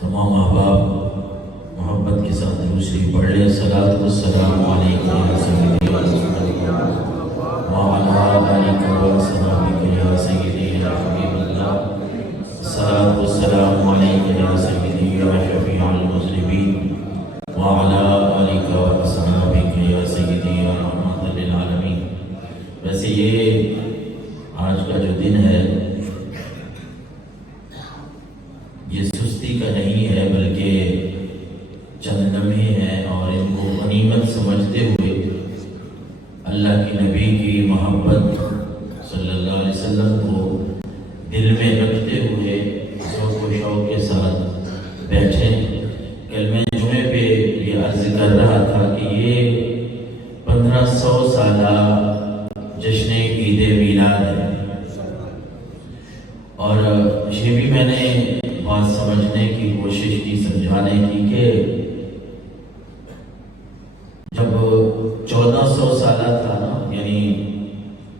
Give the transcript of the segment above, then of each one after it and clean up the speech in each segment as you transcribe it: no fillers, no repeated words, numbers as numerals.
تمام احباب محبت کے ساتھ درود شریف پڑھ لیں۔ الصلاۃ والسلام علیکم یا سیدی وعلی آلک وصحبک یا سیدی یا حبیب اللہ۔ الصلاۃ والسلام علیک یا سیدی یا شفیع المذنبین وعلی آلک وصحبک یا سیدی یا رحمۃ للعالمین۔ ویسے یہ آج کا جو دن ہے یہ سستی کا نہیں ہے، بلکہ چند لمحے ہیں اور ان کو غنیمت سمجھتے ہوئے اللہ کے نبی کی محبت صلی اللہ علیہ وسلم کو دل میں رکھتے ہوئے ذوق و شوق کے ساتھ بیٹھے۔ کل میں جمعے پہ یہ عرض کر رہا تھا کہ یہ 1500 سالہ جشن عید میلاد ہے، اور یہ بھی میں نے بات سمجھنے کی کوشش کی، سمجھانے کی کہ جب 1400 سالہ تھا نا، یعنی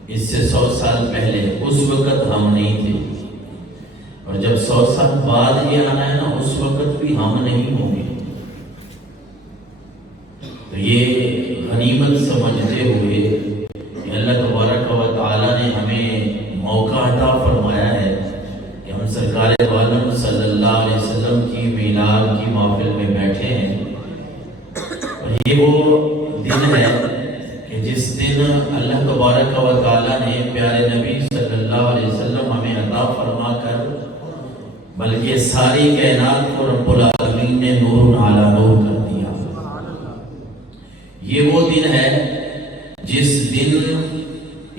اس سے 100 سال پہلے، اس وقت ہم نہیں تھے، اور جب 100 سال بعد یہ آنا ہے نا، اس وقت بھی ہم نہیں ہوں گے۔ تو یہ غنیمت سمجھتے ہوئے کہ اللہ تبارک و تعالی نے ہمیں موقع عطا فرمایا ہے کہ ہم سرکار عالم صلی اللہ علیہ وسلم کی میلاد کی محفل میں بیٹھے ہیں، اور یہ وہ دن ہے کہ جس دن اللہ تبارک و تعالی نے پیارے نبی صلی اللہ علیہ وسلم ہمیں عطا فرما کر بلکہ ساری کائنات کو رب العالمین نے نور علی نور کر دیا۔ یہ وہ دن ہے جس دن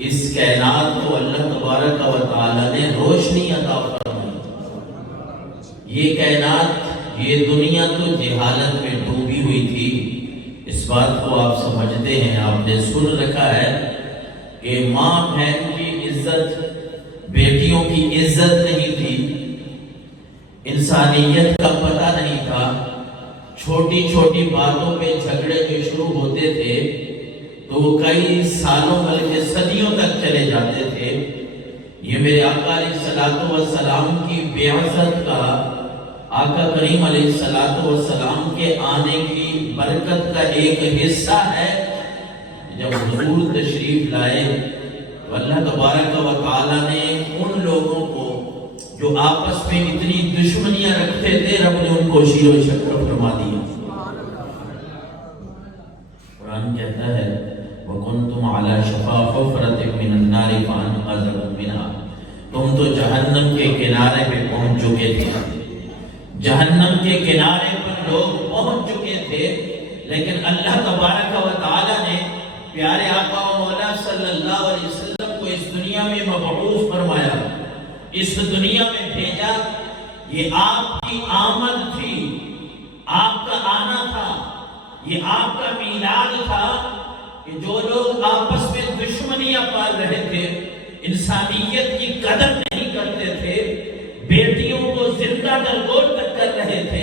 اس کائنات کو اللہ تبارک و تعالی نے روشنی عطا فرمائی۔ یہ کائنات، یہ دنیا تو جہالت میں ڈوبی ہوئی تھی، اس بات کو آپ سمجھتے ہیں، آپ نے سن رکھا ہے کہ ماں بہن کی عزت، بیٹیوں کی عزت نہیں تھی، انسانیت کا پتہ نہیں تھا، چھوٹی چھوٹی باتوں پہ جھگڑے جو شروع ہوتے تھے تو وہ کئی سالوں بلکہ صدیوں تک چلے جاتے تھے۔ یہ میرے آقا علیہ الصلوۃ والسلام کی بعثت کا، آقا کریم علیہ الصلوۃ والسلام کے آنے کی برکت کا ایک حصہ ہے۔ جب حضور تشریف لائے تو اللہ تبارک و تعالی نے ان لوگوں کو جو آپس میں اتنی دشمنیاں رکھتے تھے، رب نے ان کو شیر و شکر فرما دیا۔ قرآن کہتا ہے وَكُنْتُمْ عَلَى شَفَا حُفْرَةٍ مِّنَ النَّارِ فَأَنْقَذَكُم مِّنْهَا۔ تم تو جہنم کے کنارے پہ پہنچ چکے تھے، جہنم کے کنارے پر لوگ پہنچ چکے تھے، لیکن اللہ تبارک و تعالی نے پیارے آقا و مولا صلی اللہ علیہ وسلم کو اس دنیا میں مبعوث فرمایا، اس دنیا میں بھیجا۔ یہ آپ کی آمد تھی، آپ کا آنا تھا، یہ آپ کا میلاد تھا کہ جو لوگ آپس میں دشمنیاں پال رہے تھے، انسانیت کی قدر نہیں کرتے تھے، بیٹیوں کو زندہ درگور تک کر رہے تھے،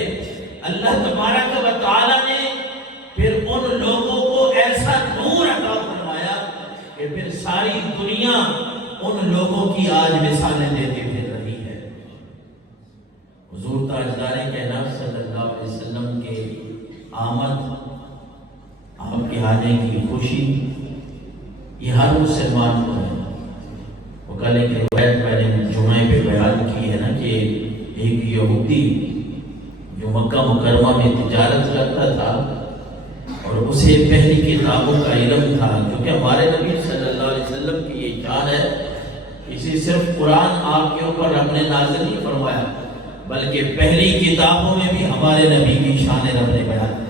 اللہ تبارک و تعالی نے پھر ان لوگوں کو ایسا نور عطا فرمایا کہ پھر ساری دنیا ان لوگوں کی آج مثالیں دیتی پھر رہی ہے۔ حضور تاجدار کائنات صلی اللہ علیہ وسلم کے آمد، آپ کے آنے کی خوشی، یہ ہر مسلمان کو ہے۔ وہ کل ایک روایت میں نے جمعے پہ بیان کی ہے نا کہ ایک یہودی جو مکہ مکرمہ میں تجارت کرتا تھا اور اسے پہلی کتابوں کا علم تھا، کیونکہ ہمارے نبی صلی اللہ علیہ وسلم کی یہ شان ہے، اسی صرف قرآن آپ کے اوپر رب نے نازل نہیں فرمایا، بلکہ پہلی کتابوں میں بھی ہمارے نبی کی شان رب نے بیان کی۔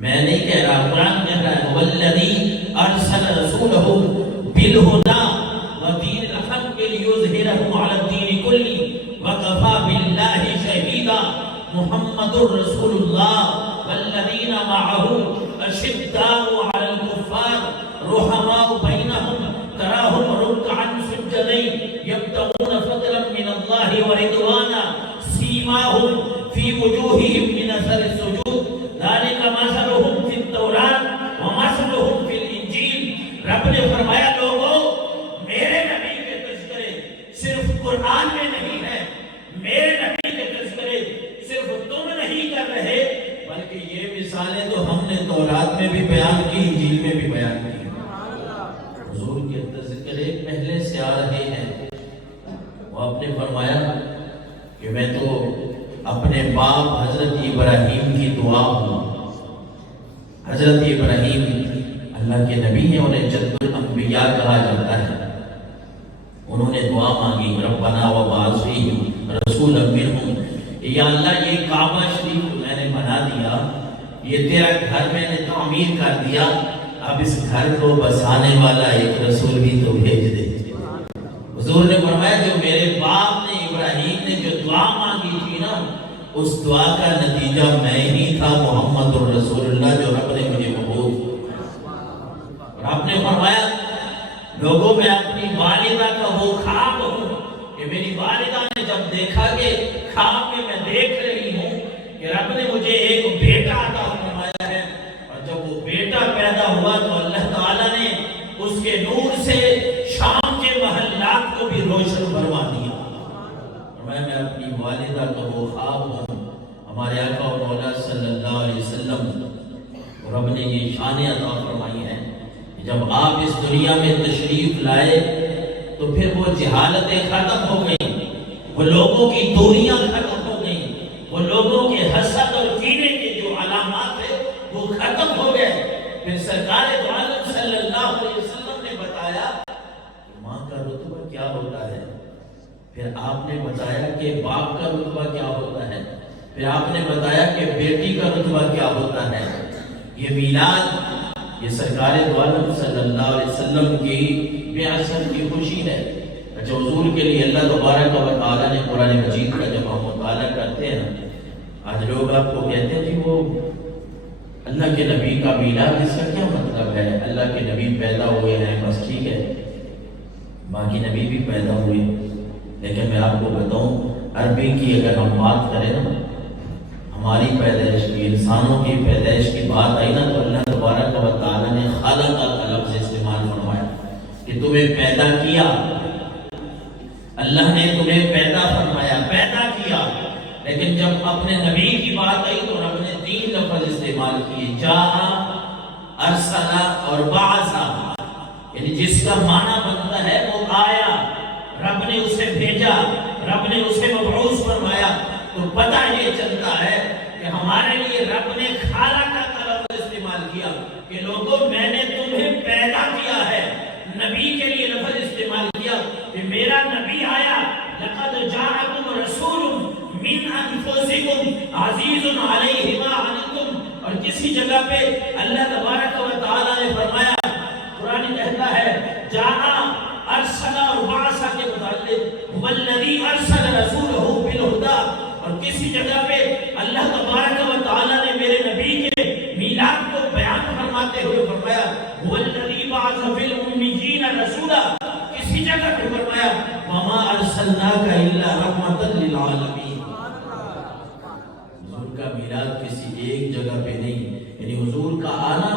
میں نہیں کہہ رہا، قرآن کہہ رہا ہے وَالَّذِي أَرْسَلَ رَسُولَهُ بِالْهُدَى وَدِينِ الْحَقِّ لِيُظْهِرَهُ عَلَى الدِّينِ كُلِّهِ وَكَفَى بِاللَّهِ شَهِيدًا مُحَمَّدٌ رَسُولُ اللَّهِ وَالَّذِينَ مَعَهُ أَشِدَّاءُ عَلَى الْكُفَّارِ رُحَمَاءُ بَيْنَهُمْ تَرَاهُمْ رُكَّعًا سُجَّدًا يَبْتَغُونَ فَضْلًا مِّنَ اللَّهِ وَرِضْوَانًا سِيمَاهُمْ فِي وُجُوهِهِم مِّنْ أَثَرِ السُّجُودِ ذَلِكَ مَثَلُهُمْ فِي التَّوْرَاةِ وَمَثَلُهُمْ فِي الْإِنجِيلِ۔ رب نے فرمایا لوگوں، میرے نبی کے تذکرے صرف قرآن میں نہیں ہے، میرے نبی کے تذکرے کہ میں تو اپنے باپ حضرت ابراہیم کی دعا ہوں. حضرت ابراہیم اللہ کے نبی ہیں، انہیں جد الانبیاء کہا جاتا ہے. انہوں نے دعا مانگی ربنا وبعث فیہم رسولا منہم، یا اللہ یہ کعبہ شریف میں نے بنا دیا، یہ تیرا گھر میں نے تعمیر کر دیا، اب اس گھر کو بسانے والا ایک رسول بھی تو بھیج دے. حضور نے فرمایا جو میرے باپ نے ابراہیم نے جو دعا مانگی تھی نا، اس دعا کا نتیجہ میں ہی تھا محمد الرسول اللہ جو رب نے مجھے مبعوث. اور آپ نے فرمایا لوگوں میں اپنی والدہ کا وہ خواب ہوں کہ میری والدہ نے جب دیکھا کہ خواب میں دیکھ رہی ہوں کہ رب نے مجھے ایک بیٹا عطا فرمایا ہے، اور جب وہ بیٹا پیدا ہوا تو اللہ تعالیٰ نے اس کے نور سے شام کے محلات کو بھی روشن فرما دیا. میں اپنی والدہ کا وہ خواب ہوں. ہمارے آقا و مولا صلی اللہ علیہ وسلم رب نے یہ شان عطا فرمائی ہے کہ جب آپ اس دنیا میں تشریف لائے تو پھر وہ جہالتیں ختم ہو گئیں، وہ لوگوں کی دوریاں ختم ہو گئیں، وہ لوگوں کے حسد اور کینے کے جو علامات ہیں وہ ختم ہو گئے. پھر سرکار دو عالم صلی اللہ علیہ وسلم نے بتایا کہ ماں کا رتبہ کیا ہوتا ہے، پھر آپ نے بتایا کہ باپ کا رتبہ کیا ہوتا ہے، پھر آپ نے بتایا کہ بیٹی کا رتبہ کیا ہوتا ہے. یہ میلاد، یہ سرکار دو عالم صلی اللہ علیہ وسلم کی بعثت کی خوشی ہے. اچھا حضور کے لیے اللہ تبارک و تعالیٰ نے قرآن مجید کا جب ہم مطالعہ کرتے ہیں، آج لوگ آپ کو کہتے ہیں کہ وہ اللہ کے نبی کا میلاد، اس کا کیا مطلب ہے؟ اللہ کے نبی پیدا ہوئے ہیں بس ٹھیک ہے، باقی نبی بھی پیدا ہوئے. لیکن میں آپ کو بتاؤں عربی کی اگر ہم بات کریں نا، ہماری پیدائش کی، انسانوں کی پیدائش کی بات آئی نا، تو اللہ تبارک و تعالیٰ نے خالق کا لفظ استعمال فرمایا کہ تمہیں پیدا کیا. اللہ نے تمہیں پیدا فرمایا، پیدا کیا. لیکن جب اپنے نبی کی بات آئی تو رب نے 3 لفظ استعمال کیے، جاء، ارسل اور بعث. یعنی جس کا معنی بنتا ہے وہ آیا، رب نے اسے بھیجا، رب نے اسے مبعوث فرمایا. تو پتہ یہ چلتا ہے کہ ہمارے لیے رب نے خالق کا لفظ استعمال کیا کہ لوگوں میں نے تمہیں پیدا کیا ہے. نبی کے لیے لفظ استعمال کیا کہ میرا نبی آیا، لقد جاءکم رسول من انفسکم عزیز علیہ ما عنتم. اور کسی جگہ پہ اللہ تبارک و تعالیٰ نے فرمایا، قرآن کہتا ہے جاء، ارسل اور بعث کے متعلق والذی ارسل رسولہ بالہدی. اور کسی جگہ پہ اللہ تبارک و تعالیٰ نے میرے نبی کے میلاد کو بیان فرماتے ہوئے فرمایا والذی بعث فی الامیین رسولا. کسی جگہ پہ فرمایا وما ارسلناک الا رحمۃ للعالمین. حضور کا میلاد کسی ایک جگہ پہ نہیں، یعنی حضور کا آنا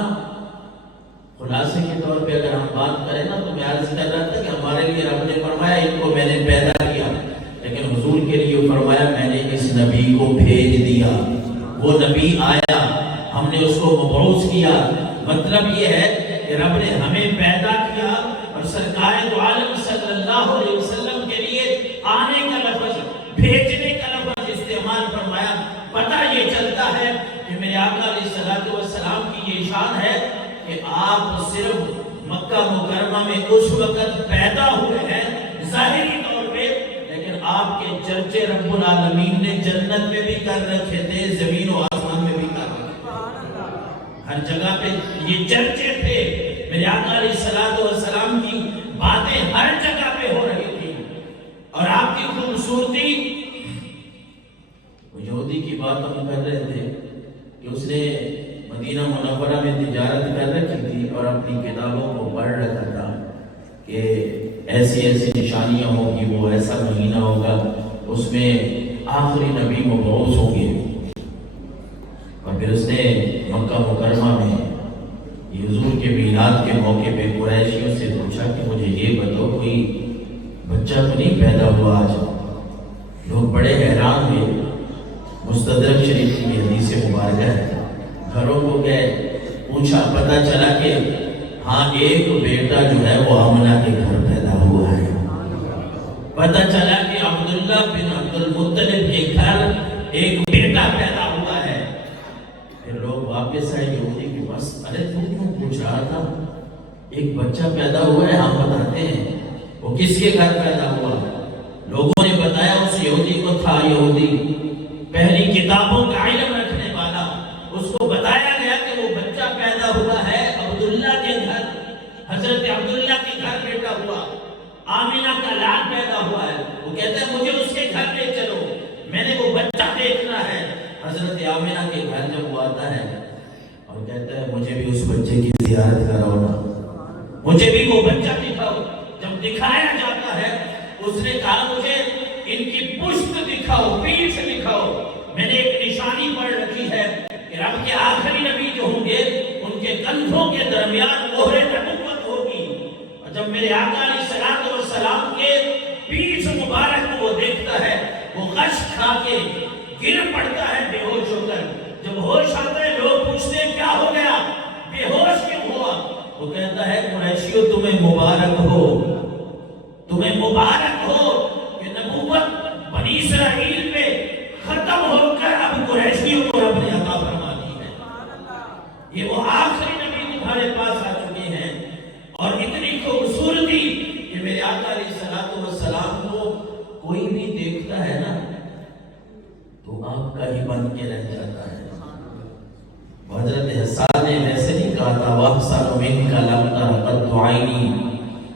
خلاصے کے طور پہ اگر ہم بات کریں نا، تو میں عرض کر رہا تھا کہ ہمارے لیے رب نے فرمایا ان کو میں نے پیدا کیا، لیکن حضور کے لیے فرمایا میں نے اس نبی کو بھیج دیا. وہ نبی آیا، ہم نے اس کو مبعوث کیا. مطلب یہ ہے کہ رب نے ہمیں پیدا کیا اور سرکار دو عالم صلی اللہ علیہ وسلم کے لیے آنے کا لفظ، بھیجنے کا لفظ استعمال فرمایا. پتہ یہ چلتا ہے کہ میرے آقا علیہ الصلوۃ والسلام کی یہ شان ہے کہ آپ صرف مکہ مکرمہ میں اس وقت پیدا ہوئے ہیں ظاہری طور پہ، لیکن آپ کے چرچے رب العالمین نے جنت میں بھی کر رکھے تھے، زمین و آسمان میں بھی کر رکھے تھے. ہر جگہ پہ یہ چرچے تھے. میرے آقا علیہ الصلوۃ والسلام کی باتیں ہر جگہ پہ ہو رہی تھی. اور آپ کی خوبصورتی، یہودی کی بات ہم کر رہے تھے کہ اس نے مدینہ منورہ میں تجارت کر رکھی تھی اور اپنی کتابوں کو پڑھ رکھا تھا کہ ایسی ایسی نشانیاں ہوں گی، وہ ایسا مہینہ ہوگا، اس میں آخری نبی مبعوث ہوں گے. اور پھر اس نے مکہ مکرمہ میں یہ حضور کے میلاد کے موقع پہ قریشیوں سے پوچھا کہ مجھے یہ بتاؤ کوئی بچہ تو نہیں پیدا ہوا آج؟ لوگ بڑے حیران ہوئے. مستدرک شریف کی حدیث مبارکہ ہے. گھروں کو گئے، پوچھا، پتہ چلا کہ ہاں ایک بیٹا جو ہے وہ آمنہ کے گھر پیدا ہوا ہے. پتہ چلا کہ عبداللہ بن عبد المطلب کے گھر ایک بیٹا پیدا ہوا ہے. پھر لوگ واپس آئے یہودی کے پاس، ارے تو کیوں پوچھ رہا تھا؟ ایک بچہ پیدا ہوا ہے، ہم بتاتے ہیں وہ کس کے گھر پیدا ہوا. لوگوں نے بتایا اس یہودی کو تھا، یہودی پہلی کتابوں کا علم رکھنے والا، اس کو بتایا گیا کہ وہ بچہ پیدا ہوا ہے عبداللہ کے گھر، حضرت عبداللہ کے گھر بیٹا ہوا، آمینہ کا لال پیدا ہوا ہے. وہ کہتا ہے مجھے اس کے گھر لے چلو، میں نے وہ بچہ دیکھنا ہے. حضرت آمینہ کے گھر جب وہ آتا ہے اور کہتا ہے مجھے بھی اس بچے کی زیارت کراؤ نا، مجھے بھی وہ بچہ دکھاؤ. جب دکھایا جاتا ہے اس نے کہا مجھے ان کی پشت دکھاؤ، پیٹھ دکھاؤ، میں نے ایک نشانی پڑھ رکھی ہے کہ رب کے آخری نبی جو ہوں گے ان کے کندھوں کے درمیان مہر نبوت ہوگی. اور جب میرے آقا علیہ الصلوۃ والسلام کے پیٹھ مبارک کو وہ دیکھتا ہے، وہ غش کھا کے گر پڑتا ہے بے ہوش ہو کر. جب ہوش آتا ہے لوگ پوچھتے ہیں کیا ہو گیا، بے ہوش کیوں ہوا؟ وہ کہتا ہے قریشیو تمہیں مبارک ہو، تمہیں مبارک ہو کہ نبوت بنی اسرائیل پہ ختم ہو کر اب قریشیوں کو رب نے عطا فرما دی ہے. یہ وہ آخری نبی تمہارے پاس آ چکے ہیں. اور اتنی خوبصورتی کہ میرے آقا علیہ الصلوۃ والسلام کو کوئی بھی دیکھتا ہے نا تو آپ کا ہی بن کے رہ جاتا ہے. حضرت حسان نے ویسے نہیں کہا تھا وَأَحْسَنُ مِنْكَ لَمْ تَرَ قَطُّ عَيْنِي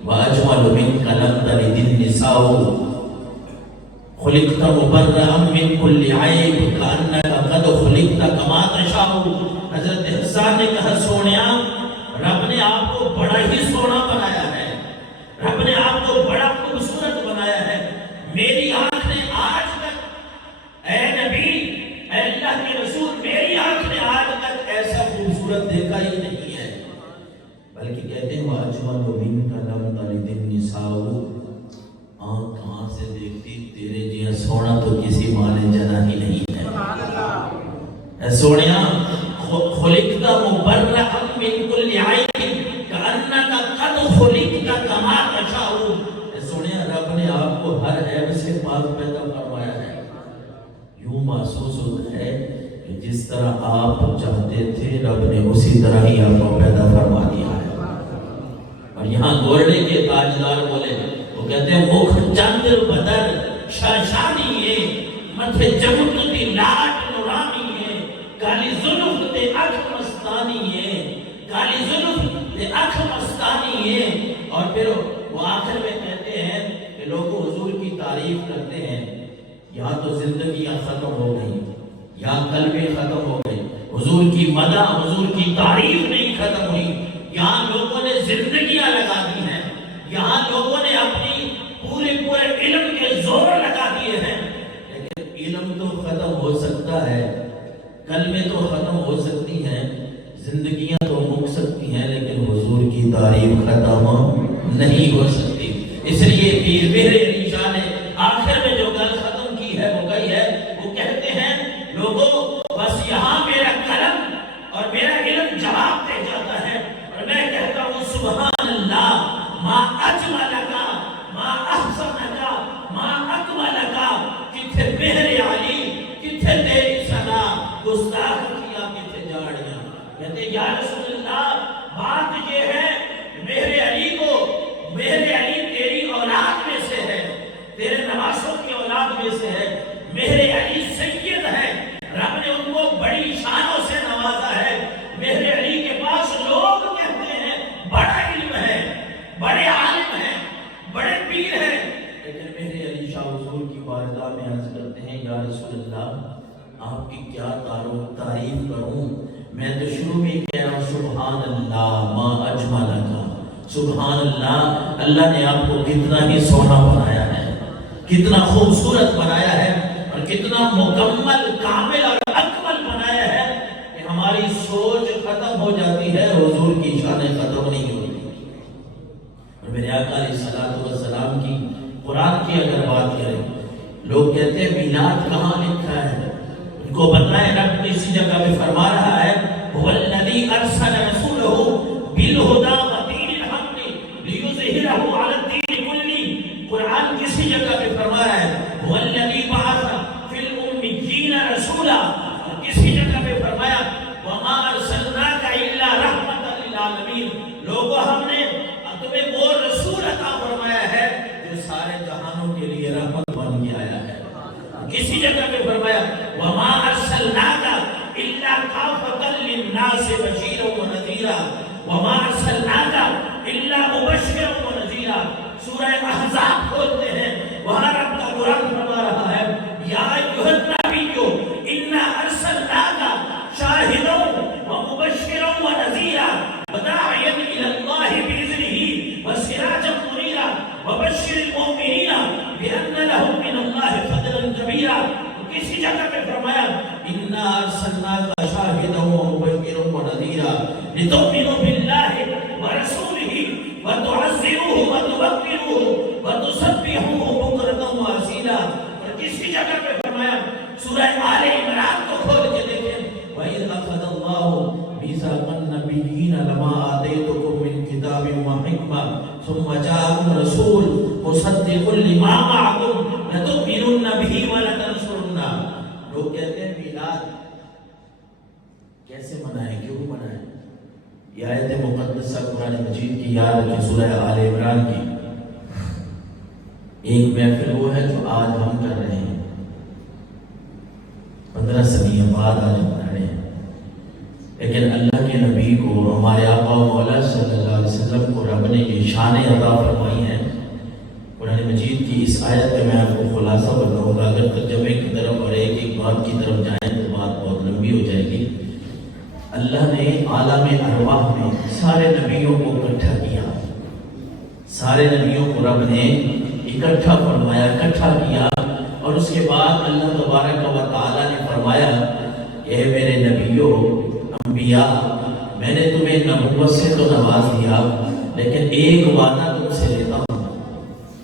وَأَجْمَلُ مِنْكَ لَمْ تَلِدِ النِّسَاءُ خُلِقْتَ مُبَرَّأً مِنْ كُلِّ عَيْبٍ كَأَنَّكَ قَدْ خُلِقْتَ كَمَا تَشَاءُ. حضرت حسان نے کہا سونیا رب نے آپ کو بڑا ہی سونا بنایا ہے، رب نے آپ کو بڑا خوبصورت بنایا ہے. میری آنکھ نے آج تک، اے نبی اے اللہ کے رسول، میری آنکھ نے آج تک ایسا خوبصورت دیکھا ہی نہیں ہے. بلکہ کہتے ہیں وَأَجْمَلُ مِنْكَ لَمْ تَلِدِ النِّسَاءُ، آنکھ کہاں سے دیکھتی تیرے جیسا سونا تو کسی ماں نے جنا ہی نہیں ہے. اے سونیا خُلِقْتَ مُبَرَّأً مِنْ كُلِّ عَيْبٍ كَأَنَّكَ قَدْ خُلِقْتَ كَمَا تَشَاءُ. اے سونیا رب نے آپ کو ہر عیب سے پاک پیدا فرمایا ہے. یوں محسوس ہوتا ہے کہ جس طرح آپ چاہتے تھے رب نے اسی طرح ہی آپ کو پیدا فرما دیا ہے. اور یہاں گورڈے کے تاجدار بولے، وہ کہتے ہیں مکھ چندر بدر شاشانی ہے، متھے چمک دی لاٹ نورانی ہے، کالی زلف تے اکھ مستانی ہے، کالی زلف تے اکھ مستانی ہے. اور پھر وہ آخر میں کہتے ہیں کہ لوگ حضور کی تعریف کرتے ہیں، یہاں تو زندگیاں ختم ہو گئی، یہاں قلبیں ختم ہو گئی، حضور کی مدح حضور کی تعریف نہیں ختم ہوئی. یہاں لوگوں نے زندگیاں لگا دی ہیں، یہاں لوگوں نے اپنی پورے علم کے زور لگا دیے ہیں. لیکن علم تو ختم ہو سکتا ہے، کلمیں تو ختم ہو سکتی ہیں، زندگیاں تو مک سکتی ہیں، لیکن حضور کی تعریف ختم نہیں ہو سکتی. اس لیے پیر میرے علی شاہ نے آخر میں جو گل ختم کی ہے وہ کہی ہے، وہ کہتے ہیں لوگوں بس یہاں میرا قلم اور میرا علم جواب دے جاتا ہے اور میں کہتا ہوں سبحان اللہ ما اجملکا ما احسنکا ما اکملکا. کتھے میرے علی کتھے تیری ثنا، گستاخ کیا کتھے جاڑیاں. کہتے یا رسول اللہ بات یہ ہے میرے علی کو، میرے علی تیری اولاد میں سے ہے، تیرے نواسوں کی اولاد میں سے ہے، میرے علی سید ہے، رب نے ان کو بڑی شانوں سے نوازا ہے. میرے علی کے پاس لوگ کہتے ہیں بڑا علم ہے، بڑے عالم ہیں، بڑے پیر ہیں، لیکن میرے علی شاہ حضور کی بارگاہ میں عرض کرتے ہیں یا رسول اللہ آپ کی کیا تعریف کروں. میں تو شروع میں کہہ رہا ہوں سبحان اللہ ما اجملکا، سبحان اللہ اللہ نے آپ کو کتنا ہی سونا بنایا ہے، کتنا خوبصورت بنایا ہے اور کتنا مکمل کامل اور اکمل بنایا ہے کہ ہماری سوچ ختم ہو جاتی ہے، حضور کی شانیں ختم نہیں ہوتی. اور میرے آقا علیہ الصلوۃ والسلام کی قرآن کی اگر بات کریں، لوگ کہتے ہیں میلاد کہاں لکھا ہے، ان کو بتائیں رب کسی جگہ پہ فرما رہا ہے هو الذی ارسل رسولہ بالہدی ودین الحق لیظہرہ علی الدین کلہ. قرآن کسی جگہ پہ فرما رہا ہے هو الذی بعث کسی جگہ پہ فرمایا وَمَا أَرْسَلْنَاكَ إِلَّا كَافَةً لِلنَّاسِ بَشِيرًا وَنَذِيرًا وَمَا أَرْسَلْنَاكَ إِلَّا مُبَشِّرًا وَنَذِيرًا۔ سورہ احزاب کھولتے ہیں، وہاں رب کا قرآن فرما رہا ہے یا ایھا النبی انا ارسلناک شاہدا ومبشرا ونذیرا وداعیا الی اللہ باذنہ وسراجا منیرا وبشر المؤمنین بان لهم من اللہ فضلا کبیرا۔ کسی جگہ پہ فرمایا انا ارسلناک شاہدا ومبشرا ونذیرا لتؤمنوا باللہ ورسولہ وتعزروه وتوقروه وتسبحوه بکرة واصیلا۔ اور کسی جگہ پہ فرمایا سورہ آل عمران کو کھول کے دیکھیں وَإِذْ أَخَذَ اللَّهُ مِيثَاقَ النَّبِيِّينَ لَمَا آتَيْتُكُم مِّن كِتَابٍ وَحِكْمَةٍ ثُمَّ جَاءَكُمْ رَسُولٌ مُصَدِّقٌ لِّمَا مَعَكُمْ لَتُؤْمِنُنَّ بِهِ وَلَتَنصُرُنَّهُ۔ لوگ کہتے ہیں میلاد کیسے منائیں، کیوں منائیں؟ یہ آیت مقدسہ قرآن مجید کی یاد رکھیں، سورہ آل عمران کی۔ ایک محفل وہ ہے جو آج ہم کر رہے ہیں، 15 صدیوں بعد آج ہم کر رہے ہیں، لیکن اللہ کے نبی کو، ہمارے آقا و مولا صلی اللہ علیہ وسلم کو رب نے یہ شان عطا فرمائی ہے۔ قرآن مجید کی اس آیت میں میں آپ کو خلاصہ بتاؤں گا، اگر ترجمے کی طرف اور ایک ایک بات کی طرف جائیں تو بات بہت لمبی ہو جائے گی۔ اللہ نے عالم ارواح میں سارے نبیوں کو اکٹھا کیا، سارے نبیوں کو رب نے اکٹھا فرمایا، اکٹھا کیا، اور اس کے بعد اللہ تبارک و تعالیٰ نے فرمایا کہ اے میرے نبیوں، انبیاء، میں نے تمہیں نبوت سے تو نواز دیا، لیکن ایک وعدہ تم سے لیتا ہوں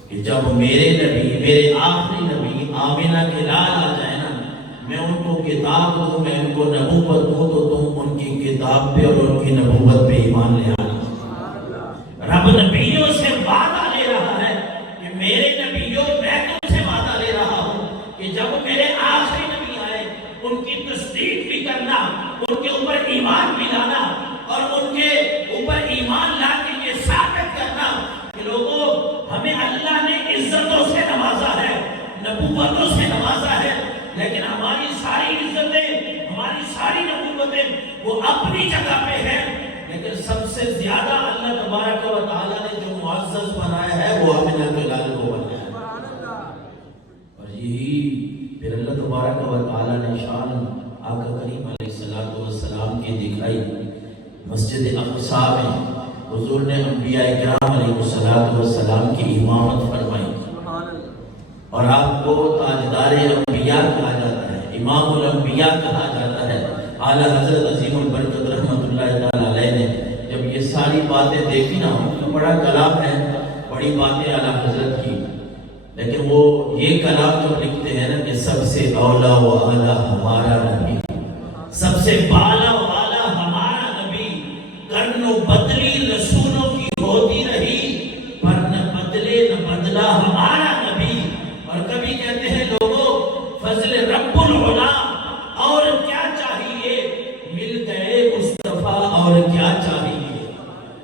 کہ جب میرے نبی، میرے آخری نبی آمنہ کے لال آ جائے نا، میں ان کو کتاب دوں، میں ان کو نبوت دوں، تو تم ان کی کتاب پہ اور ان کی نبوت پہ ایمان لے آنا۔ رب نبیوں سے وعدہ لے رہا ہے کہ میرے نبیوں، میں تم سے وعدہ لے رہا ہوں کہ جب میرے آخری نبی آئے ان کی تصدیق بھی کرنا، ان کے اوپر ایمان بھی لانا، اور ان کے اوپر ایمان لا کے یہ ثابت کرنا کہ لوگوں، ہمیں اللہ نے عزتوں سے نوازا ہے، نبوتوں سے نوازا ہے، لیکن ہماری ساری عزتیں، ہماری ساری نبوتیں وہ اپنی جگہ پہ ہیں، لیکن سب سے زیادہ اللہ تبارک و تعالیٰ نے جو معزز بنایا ہے وہ آمنہ کے لال کو بنایا ہے۔ اور یہی پھر اللہ تبارک و تعالیٰ نے شان آقا کریم علیہ السلام کی دکھائی۔ مسجد اقصیٰ میں حضور نے انبیاء کرام علیہ السلام کی امامت فرمائی، اور آپ کو تاجدار انبیاء کہا جاتا ہے، امام الانبیاء کہا جاتا ہے۔ اعلیٰ حضرت عظیم البرکت رحمۃ اللہ تعالیٰ علیہ نے جب یہ ساری باتیں دیکھی نا، تو بڑا کلام ہے، بڑی باتیں اعلیٰ حضرت کی، لیکن وہ یہ کلام جو لکھتے ہیں نا کہ سب سے اولا و اعلیٰ ہمارا نبی، سب سے بالا و اعلیٰ ہمارا نبی، کرن و بدلی رسولوں کی ہوتی رہی، پر نہ بدلے نہ بدلا ہمارا نبی۔ اور کبھی کہتے ہیں لوگوں، فضل رب العلا، اور کیا چاہیے، مل گئے مصطفیٰ، اور کیا چاہیے۔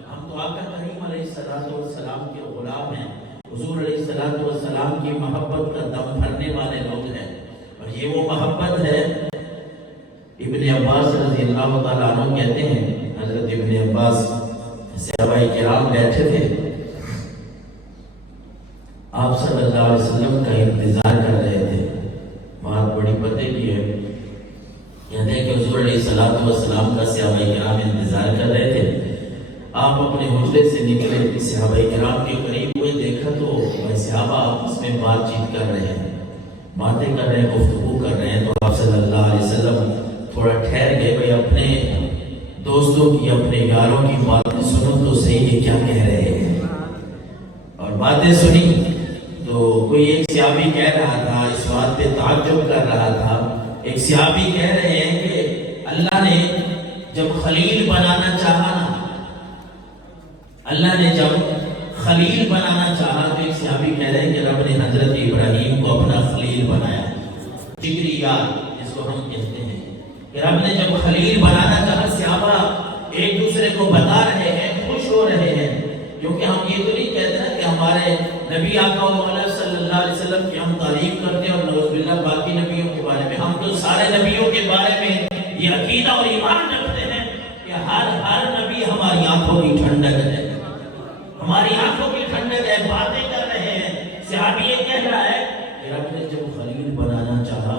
ہم تو آقا کریم علیہ السلام کے غلام ہیں، حضور علیہ السلام کی محبت کا دم بھرنے والے لوگ ہیں، اور یہ وہ محبت ہے۔ ابن عباس رضی اللہ تعالیٰ عنہ کہتے ہیں، حضرت ابن عباس صحابہ کرام بیٹھے تھے، آپ صلی اللہ علیہ وسلم کا انتظار کر رہے تھے۔ بات بڑی پتے کی ہے، کہتے ہیں کہ حضور علیہ السلام کا صحابہ کرام انتظار کر رہے تھے۔ آپ اپنے حجرے سے نکلے، صحابہ کرام کے قریب ہوئے، دیکھا تو صحابہ آپس میں بات چیت کر رہے ہیں، باتیں کر رہے ہیں، گفتگو کر رہے ہیں۔ تو آپ صلی اللہ علیہ وسلم تھوڑا ٹھہر گئے، بھئی اپنے دوستوں کی، اپنے یاروں کی باتیں سنو تو صحیح یہ کیا کہہ رہے ہیں۔ اور باتیں سنی تو کوئی ایک صحابی کہہ رہا تھا، اس بات پہ تعجب کر رہا تھا۔ ایک صحابی کہہ رہے ہیں کہ اللہ نے جب خلیل بنانا چاہا نا، اللہ نے جب خلیل بنانا چاہا، تو ایک صحابی کہہ رہے ہیں کہ رب نے حضرت ابراہیم کو اپنا خلیل بنایا، جگری یار جس کو ہم کہتے ہیں، کہ رب نے جب خلیل بنانا چاہا۔ صحابہ ایک دوسرے کو بتا رہے ہیں، خوش ہو رہے ہیں، کیونکہ ہم یہ تو نہیں کہتے نا کہ ہمارے نبی آقا و مولا صلی اللہ علیہ وسلم کی ہم تعریف کرتے ہیں اور نعوذ باللہ اللہ باقی نبیوں کے بارے میں، ہم تو سارے نبیوں کے بارے میں یہ عقیدہ اور ایمان رکھتے ہیں کہ ہر نبی ہماری آنکھوں کی ٹھنڈک ہے، ہماری آنکھوں کی ٹھنڈک ہے۔ باتیں کر رہے ہیں، صحابی یہ کہہ رہا ہے کہ رب نے جب خلیل بنانا چاہا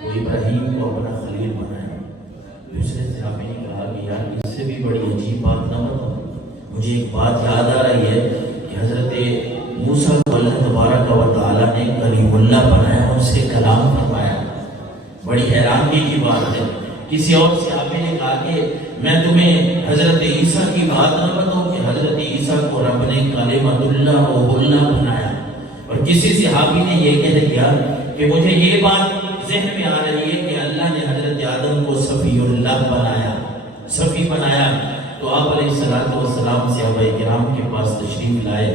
تو ابراہیم کو اپنا خلیل بنایا۔ دوسرے صحابی نے کہا کہ یار اس سے بھی بڑی عجیب بات نہ بتاؤ، مجھے ایک بات یاد آ رہی ہے کہ حضرت موسیٰ کو اللہ تبارک و تعالیٰ نے کلیم اللہ بنایا، ان سے کلام فرمایا۔ بڑی حیرانگی کی بات ہے۔ کسی اور صحابی نے کہا کہ میں تمہیں حضرت عیسیٰ کی بات نہ بتاؤں کہ حضرت عیسیٰ کو رب نے کلمۃ اللہ روح اللہ بنایا۔ اور کسی صحابی نے یہ کہہ دیا کہ مجھے یہ بات ذہن میں آ رہی ہے کہ اللہ نے حضرت آدم کو صفی اللہ بنایا، صفی بنایا۔ تو آپ علیہ السلام صحابہ کرام کے پاس تشریف لائے،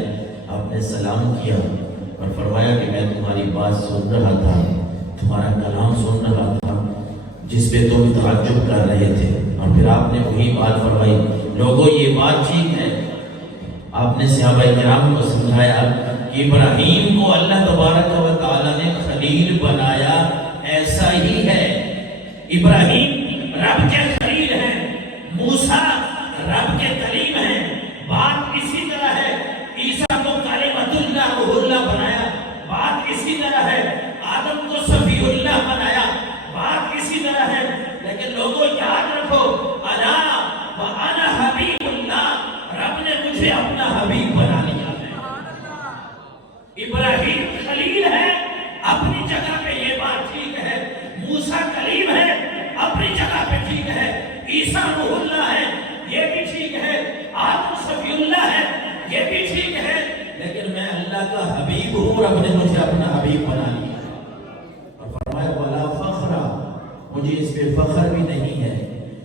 آپ نے سلام کیا اور فرمایا کہ میں تمہاری بات سن رہا تھا، تمہارا کلام سن رہا تھا جس پہ تم تعجب کر رہے تھے۔ اور پھر آپ نے وہی بات فرمائی، لوگوں یہ بات ٹھیک ہے۔ آپ نے صحابہ کرام کو سمجھایا کہ ابراہیم کو اللہ تبارک و تعالیٰ نے خلیل بنایا، ایسا ہی ہے۔ ابراہیم رب کے خلیل ہیں، موسیٰ رب کے کلیم ہیں، بات اسی طرح ہے۔ عیسیٰ کو کلمۃ اللہ روح اللہ بنایا، بات اسی طرح ہے۔ آدم کو صفی اللہ بنایا، بات اسی طرح ہے۔ لیکن لوگوں یاد رکھو، انا وانا حبیب اللہ، رب نے مجھے اپنا حبیب بنا لیا ہے۔ ابراہیم خلیل ہے، اپنی جگہ پہ یہ بات ٹھیک ہے۔ موسیٰ کلیم ہے، اپنی جگہ پہ ٹھیک ہے۔ عیسیٰ روح اللہ ہے، یہ بھی ٹھیک ہے۔ آدم صفی اللہ ہے، یہ بھی ٹھیک ہے۔ لیکن میں اللہ کا حبیب ہوں، رب نے مجھے اپنا حبیب بنا لیا۔ اور فرمایا ولا فخر، مجھے اس پہ فخر بھی نہیں ہے۔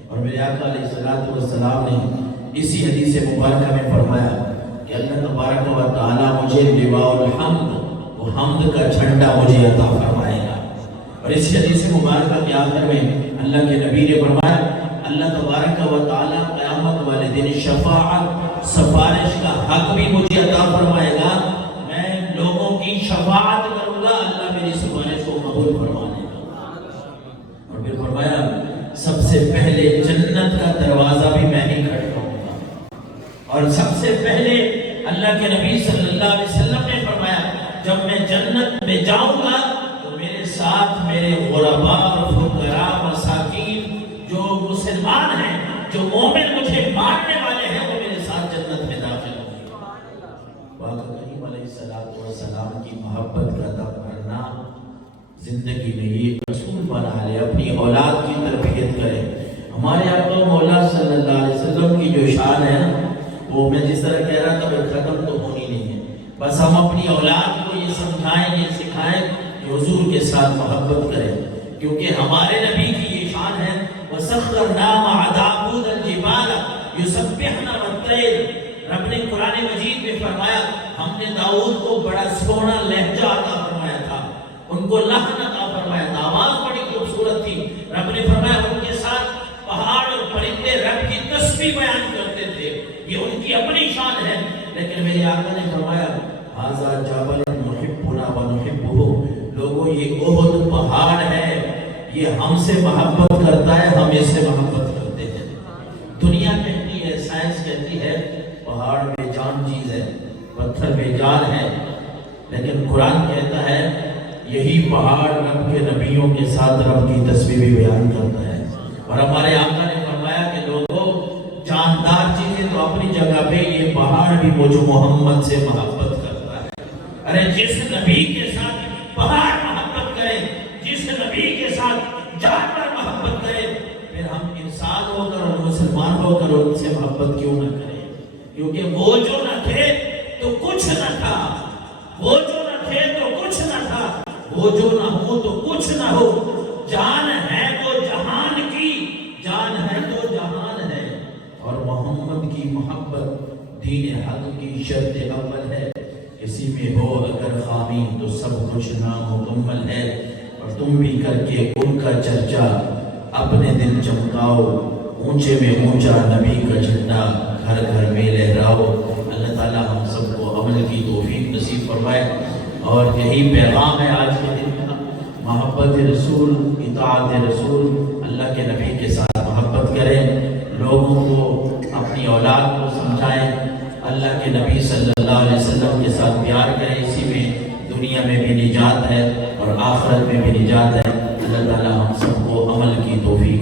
اور میرے آقا علیہ السلام نے اسی حدیث مبارکہ میں فرمایا کہ اللہ تبارک و تعالیٰ مجھے لواء الحمد، وہ حمد کا جھنڈا مجھے عطا فرمائے گا۔ اور اسی حدیث مبارکہ کے آخر میں اللہ کے نبی نے فرمایا اللہ تبارک و تعالیٰ قیامت والے دن شفاعت، سفارش کا حق بھی مجھے عطا فرمائے گا۔ میں لوگوں کی شفاعت کروں گا، اللہ میری سفارش کو قبول فرمانے گا۔ اور پھر فرمایا سب سے پہلے جنت کا دروازہ بھی میں ہی کھٹکاؤں گا۔ اور سب سے پہلے اللہ کے نبی صلی اللہ علیہ وسلم نے فرمایا جب میں جنت میں جاؤں گا تو میرے ساتھ میرے غرباء، فقراء، مساکین، جو مسلمان ہیں، جو مومن مجھے ماننے والے ہیں، وہ میرے ساتھ جنت میں داخل ہوں گے۔ آقا کریم علیہ السلام کی محبت کا تمنا زندگی میں یہ اصول بنا لے، اپنی اولاد کی تربیت کرے۔ ہمارے آقا مولا صلی اللہ علیہ وسلم کی جو شان ہے نا، وہ میں جس طرح کہہ رہا تھا وہ ختم تو ہونی نہیں ہے۔ بس ہم اپنی اولاد کو یہ سمجھائیں، یہ سکھائیں کہ حضور کے ساتھ محبت کریں، کیونکہ ہمارے نبی کی یہ شان ہے وَسَخَّرْنَا مَعَ دَاوُودَ الْجِبَالَ يُسَبِّحْنَ وَالطَّيْرَ۔ رب نے قرآن مجید میں فرمایا ہم نے داؤد کو بڑا سونا لہجہ عطا فرمایا تھا، ان کو لحن عطا فرمایا تھا، آواز بڑی خوبصورت تھی۔ رب نے فرمایا ان کے ساتھ پہاڑ اور پرندے رب کی تسبیح بیان کرتے تھے، یہ ان کی اپنی شان ہے۔ لیکن میرے آقا نے فرمایا ھذا جبل نحبنا ونحبہ، لوگوں یہ احد پہاڑ ہے، یہ ہم سے محبت کرتا ہے، ہم اس سے محبت کرتے ہیں۔ دنیا کہتی ہے، سائنس کہتی ہے پہاڑ بے جان چیز ہے، پتھر بے جان ہے، لیکن قرآن کہتا ہے یہی پہاڑ رب کے نبیوں کے ساتھ رب کی تسبیح بھی بیان کرتا ہے۔ اور ہمارے آقا نے فرمایا کہ لوگوں جاندار چیزیں تو اپنی جگہ پہ، یہ پہاڑ بھی مجھ محمد سے محبت کرتا ہے۔ ارے جس نبی کے ساتھ پہاڑ محبت کرے، جس نبی کے ساتھ جانور محبت کرے، پھر ہم انسان ہو کر اور مسلمان ہو کر ان سے محبت کیوں نہ کریں؟ کیونکہ وہ جو نہ تھے تو کچھ نہ تھا، وہ جو نہ تھے تو کچھ نہ تھا، وہ جو نہ ہو تو کچھ نہ ہو۔ جان ہے وہ جہان کی، جان ہے تو جہان ہے، اور محمد کی محبت دین حق کی شرط اول ہے۔ کسی میں ہو اگر خامی تو سب کچھ نامکمل ہے، اور تم بھی کر کے ان کا چرچا اپنے دل چمکاؤ، اونچے میں اونچا نبی کا جھنڈا گھر گھر میں لہراؤ۔ اللہ تعالیٰ ہم سب کو عمل کی توفیق نصیب فرمائے، اور یہی پیغام ہے آج کے دن کا۔ محبت رسول، اطاعت رسول، اللہ کے نبی کے ساتھ محبت کریں، لوگوں کو اپنی اولاد کو سمجھائیں، اللہ کے نبی صلی اللہ علیہ وسلم کے ساتھ پیار کریں، اسی میں دنیا میں بھی نجات ہے اور آخرت میں بھی نجات ہے۔ اللہ تعالی ہم سب کو عمل کی توفیق